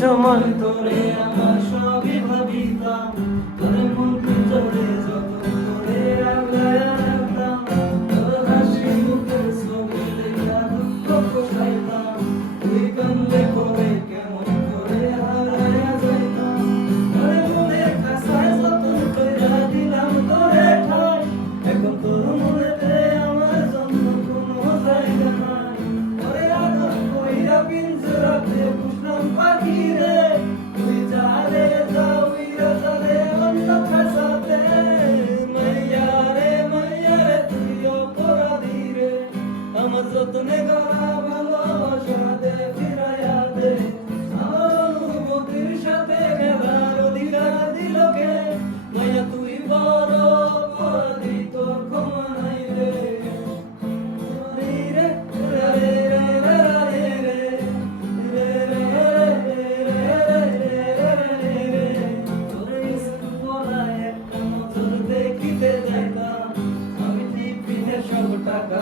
সময় তোরে আমার সবই ভাবিতাম, তোরে মন পিঞ্জরে যতন করে আগলায় রাখতাম, তোর হাসি মুখের ছবি দেখা দুঃখ পোষাইতাম, তুই কান্দে পড়ে কেমন করে হারায়া যাইতাম, তোরে মনের কাছায় যতন কইরা দিলাম তোরে ঠাই, এখন তোর মনেতে আমার জন্য কোনো জায়গা নাই, তোরে আদর কইরা পিঞ্জরাতে পুষলাম পাখি রে, তুই যারে যাও উইরা যাবে অন্য খাঁচাতে, মাইয়া রে তুই অপরাধী রে, আমার যতনে গড়া ভালোবাসা দে ফিরাইয়া দে, আমার অনুভূতির সাথে খেলার অধিকার দিল কে, মাইয়া তুই বড় অপরাধী, তোর ক্ষমা নাই রে, রে রে রে রে রে রে দেখিতে যাইতাম আমি টিপিতে সব টাকা